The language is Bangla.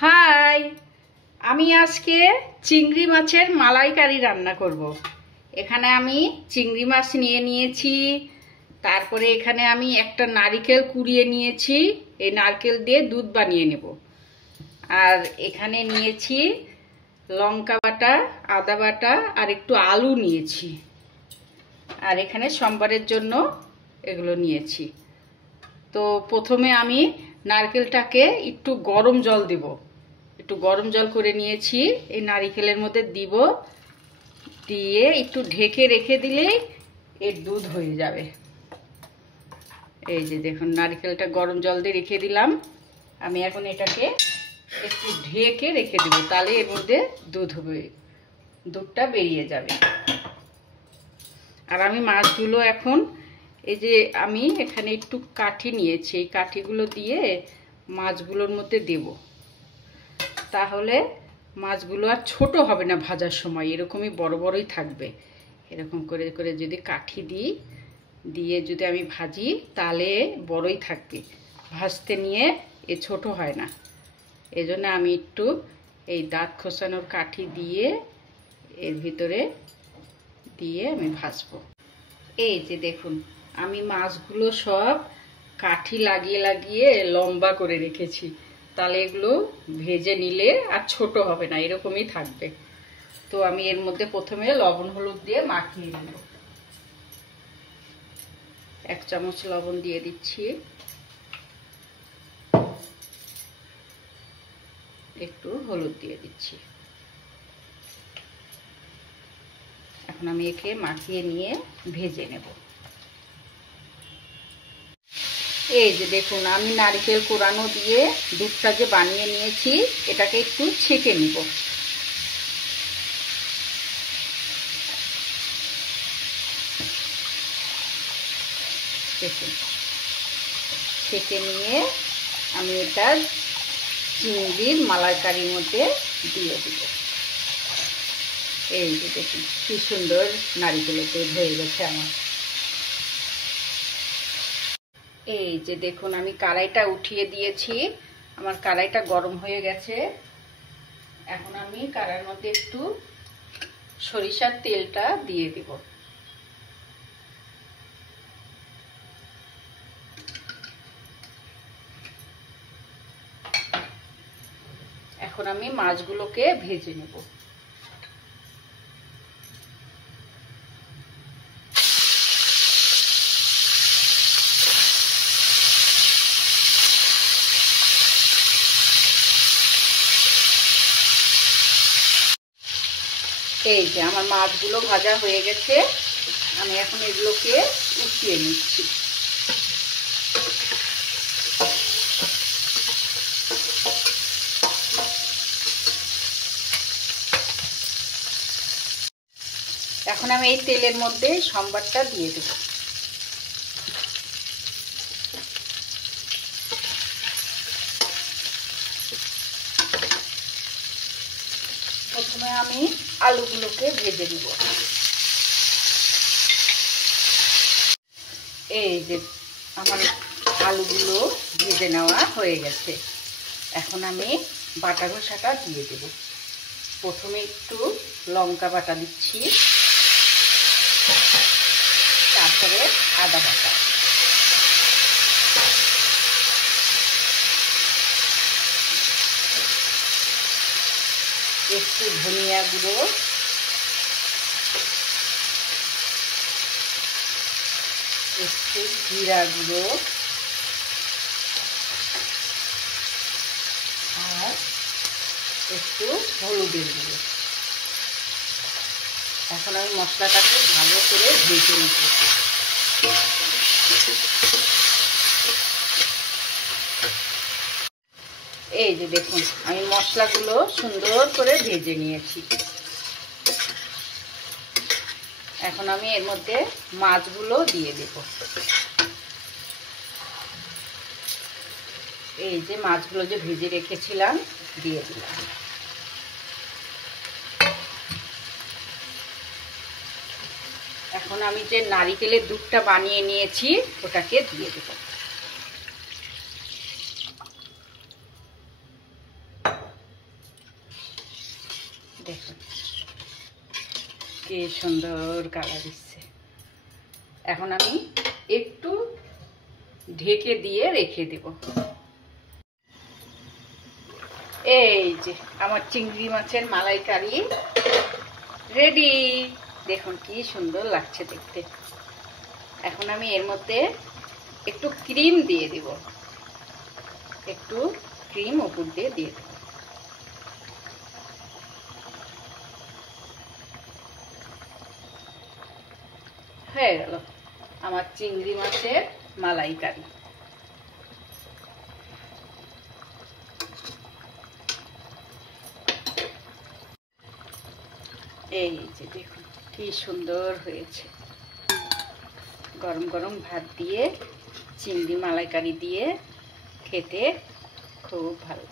হাই, আমি আজকে চিংড়ি মাছের মালাইকারি রান্না করব। এখানে আমি চিংড়ি মাছ নিয়ে নিয়েছি। তারপরে এখানে আমি একটা নারকেল কুড়িয়ে নিয়েছি। এই নারকেল দিয়ে দুধ বানিয়ে নেব। আর এখানে নিয়েছি লঙ্কা বাটা, আদা বাটা আর একটু আলু নিয়েছি। আর এখানে সম্বারের জন্য এগুলো নিয়েছি। তো প্রথমে আমি নারকেলটাকে একটু গরম জল দেব। একটু গরম জল করে নিয়েছি, এই নারকেলের মধ্যে দিব। দিয়ে একটু ঢেকে রেখে দিলেই এর দুধ হয়ে যাবে। এই যে দেখুন, নারকেলটা গরম জল দিয়ে রেখে দিলাম। আমি এখন এটাকে একটু ঢেকে রেখে দেব, তাহলে এর মধ্যে দুধ হবে, দুধটা বেরিয়ে যাবে। আর আমি মাছগুলো এখন এই যে আমি এখানে একটু কাঠি নিয়েছি, এই কাঠিগুলো দিয়ে মাছগুলোর মধ্যে দেব। তাহলে মাছগুলো আর ছোট হবে না ভাজার সময়, এরকমই বড় বড়ই থাকবে। এরকম করে করে যদি কাঠি দিই, দিয়ে যদি আমি ভাজি তাহলে বড়ই থাকবে, ভাজতে নিয়ে এ ছোট হয় না। এজন্য আমি একটু এই দাঁত খোসানোর কাঠি দিয়ে এর ভিতরে দিয়ে আমি ভাজবো। এই যে দেখুন, আমি মাছগুলো সব কাঠি লাগিয়ে লাগিয়ে লম্বা করে রেখেছি, তাহলে এগুলো ভেজে নিলে আর ছোট হবে না, এরকমই থাকবে। তো আমি এর মধ্যে প্রথমে লবণ হলুদ দিয়ে মাখিয়ে নেব। 1 চামচ লবণ দিয়ে দিচ্ছি, একটু হলুদ দিয়ে দিচ্ছি। এখন আমি একে মাখিয়ে নিয়ে ভেজে নেব। এই যে দেখুন, আমি নারকেল কোরানো দিয়ে দুধটা যে বানিয়ে নিয়েছি, এটাকে একটু ছেঁকে নিব। দেখুন, ছেঁকে নিয়ে আমি এটা চিংড়ির মালাইকারির মধ্যে দিয়ে দিব। এই যে দেখুন, কি সুন্দর নারকেলের দুধ হয়ে গেছে আমার। এই যে দেখুন, আমি কড়াইটা উঠিয়ে দিয়েছি, আমার কড়াইটা গরম হয়ে গেছে। এখন আমি কড়াইয়ের মধ্যে একটু সরিষার তেলটা দিয়ে দিব। এখন আমি মাছগুলোকে ভেজে নেব। এই যে আমার মাছগুলো ভাজা হয়ে গেছে, আমি এখন এগুলোকে উঠিয়ে নিচ্ছি। এখন আমি এই তেলের মধ্যে সম্বারটা দিয়ে দেব। প্রথমে আমি আলুগুলোকে ভেজে নিব। এই যে আমার আলুগুলো ভেজে নেওয়া হয়ে গেছে। এখন আমি বাটা ঘষাটা দিয়ে দেব। প্রথমে একটু লঙ্কা বাটা দিচ্ছি, তারপরে আদা বাটা, একটু ধনিয়া গুঁড়ো, একটু জিরা গুঁড়ো আর একটু হলুদের গুঁড়ো। এখন আমি মশলাটাকে ভালো করে ভেজে নিব। এই যে দেখুন, আমি মশলাগুলো সুন্দর করে ভেজে নিয়েছি। এখন আমি এর মধ্যে মাছগুলো দিয়ে দেব। এই যে মাছগুলো যে ভেজে রেখেছিলাম দিয়ে দিলাম। এখন আমি যে নারকেলের দুধটা বানিয়ে নিয়েছি ওটাকে দিয়ে দেব। দেখুন কি সুন্দর কালার দিচ্ছে। এখন আমি একটু ঢেকে দিয়ে রেখে দেব। এই যে আমার চিংড়ি মাছের মালাইকারি রেডি। দেখুন কি সুন্দর লাগছে দেখতে। এখন আমি এর মধ্যে একটু ক্রিম দিয়ে দিব, একটু ক্রিম উপর দিয়ে দেব। হয়ে গেল আমার চিংড়ি মাছের মালাইকারি। এই যে দেখুন কি সুন্দর হয়েছে। গরম গরম ভাত দিয়ে চিংড়ি মালাইকারি দিয়ে খেতে খুব ভালো।